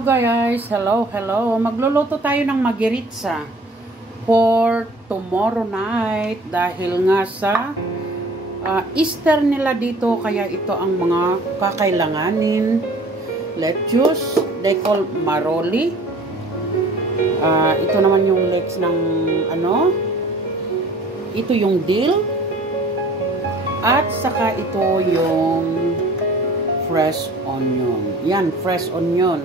Hello guys, hello. Magluluto tayo ng magiritsa for tomorrow night dahil nga sa Easter nila dito, kaya ito ang mga kakailanganin. Lettuce, they call maroli. Ito naman yung legs ng ito yung dill. At saka ito yung fresh onion. Yan, fresh onion.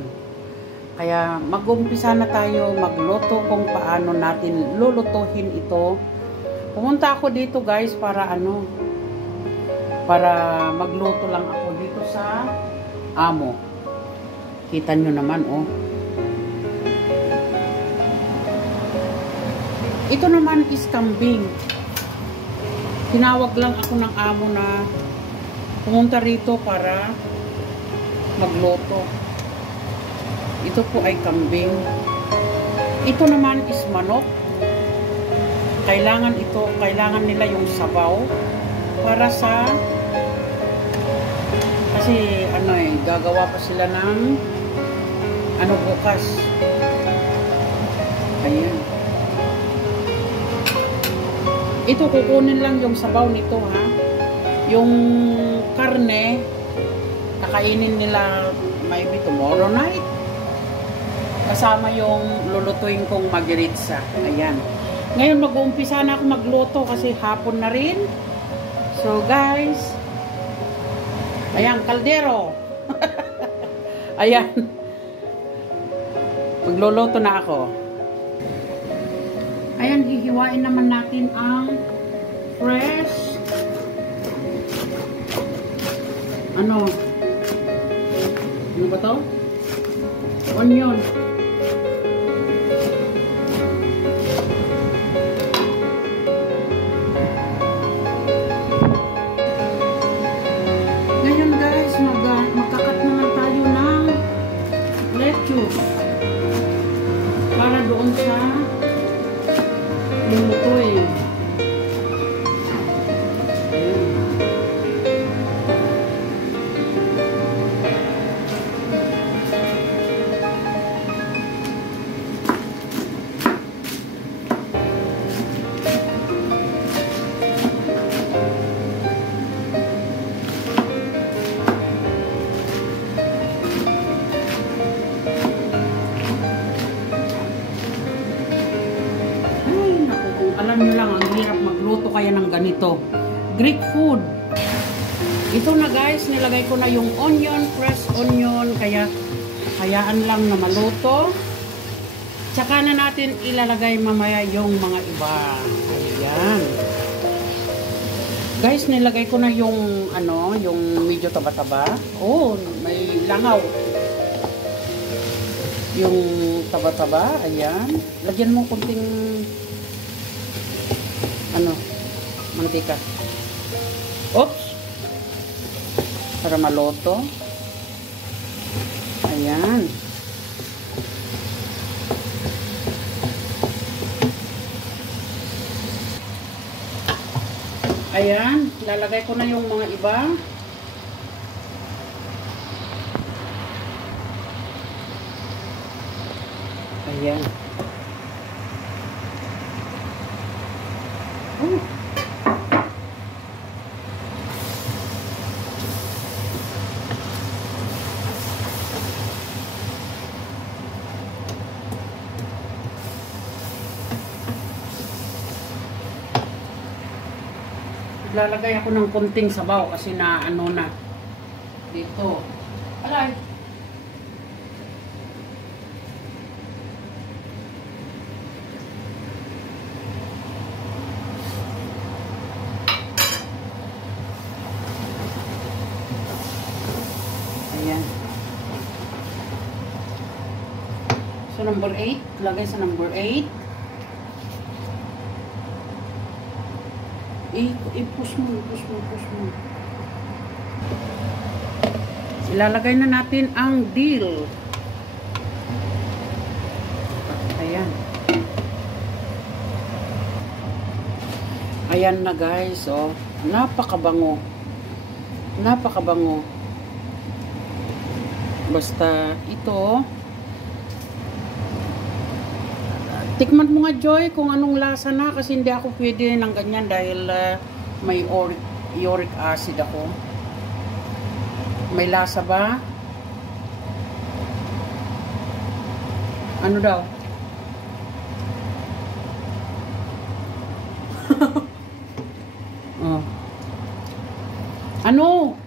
Kaya mag-umpisa na tayo magluto kung paano natin lulutuhin ito. Pumunta ako dito guys para para magluto lang ako dito sa amo. Kita nyo naman oh. Ito naman is kambing. Tinawag lang ako ng amo na pumunta rito para magluto. Ito po ay kambing. Ito naman is manok. Kailangan nila yung sabaw para sa kasi gagawa pa sila ng bukas. Ayan. Ito kukunin lang yung sabaw nito ha. Yung karne kakainin nila maybe tomorrow night. Kasama yung lulutuin kong magiritsa. Ayan. Ngayon mag-uumpisa na ako magluto kasi hapon na rin. So guys, ayan, kaldero. Ayan. Magluluto na ako. Ayan, hihiwain naman natin ang fresh ano ba to? Onion. Ngayon guys, magkakat naman tayo ng lettuce para doon sa lulutuin. Alam nyo lang, ang hirap magluto kaya ng ganito. Greek food. Ito na guys, nilagay ko na yung onion, fresh onion, kaya hayaan lang na maluto. Tsaka na natin ilalagay mamaya yung mga iba. Ayan. Guys, nilagay ko na yung yung medyo taba-taba. Oh, may langaw. Yung taba-taba, ayan. Lagyan mo kunting mantika. Oops! Para maluto. Ayan. Ayan. Lalagay ko na yung mga iba. Ayan. Oh. Lalagay ako ng konting sabaw kasi na na dito. Alay. Ayan. So number 8, lagay sa number 8. I-push mo. Ilalagay na natin ang dill. Ayan. Ayan na guys, oh. Napakabango. Napakabango. Basta ito, Tikman mo nga, Joy, kung anong lasa na kasi hindi ako pwede ng ganyan dahil may uric acid ako. May lasa ba? Ano daw? Oh. Ano?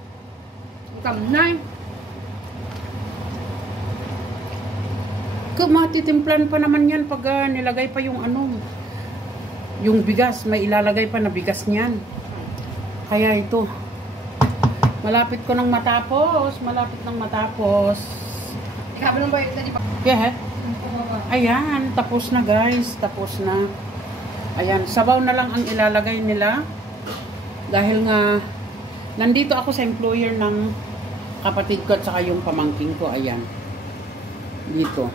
Kamnay. Matitimplan pa naman yan pag nilagay pa yung ano, yung bigas, may ilalagay pa na bigas niyan. Kaya ito, malapit ko nang matapos, Ikaw ba ba ito? Yeah. Ayan, tapos na guys, tapos na. Ayan, sabaw na lang ang ilalagay nila. Dahil nga, nandito ako sa employer ng kapatid ko at saka yung pamangking ko, ayan. Dito.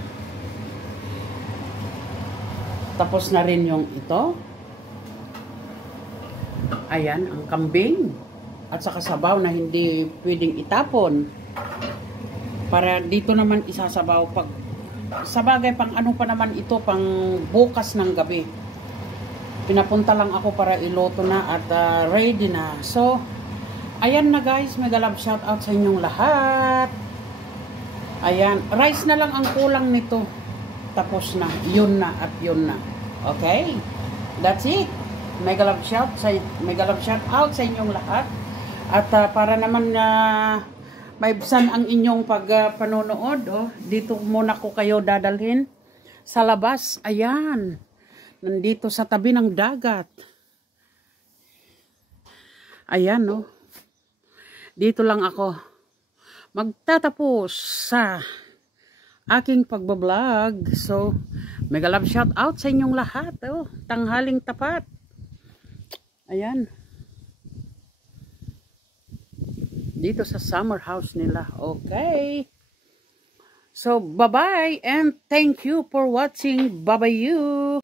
Tapos na rin yung ito. Ayan, ang kambing. At saka sabaw na hindi pwedeng itapon. Para dito naman isasabaw pag sa bagay pang ano pa naman ito, pang bukas ng gabi. Pinapunta lang ako para iloto na at ready na. So, ayan na guys, mega love shout out sa inyong lahat. Ayan, rice na lang ang kulang nito. Tapos na, yun na at yun na. Okay? That's it. Mega love shout out sa inyong lahat. At para naman na maibsan ang inyong pagpanonood, dito muna ko kayo dadalhin sa labas. Ayan. Nandito sa tabi ng dagat. Ayan, no. Dito lang ako magtatapos sa aking pagbablog. So, mega love shout out sa inyong lahat. Tanghaling tapat. Ayan. Dito sa summer house nila. Okay. So, bye-bye and thank you for watching. Bye-bye you.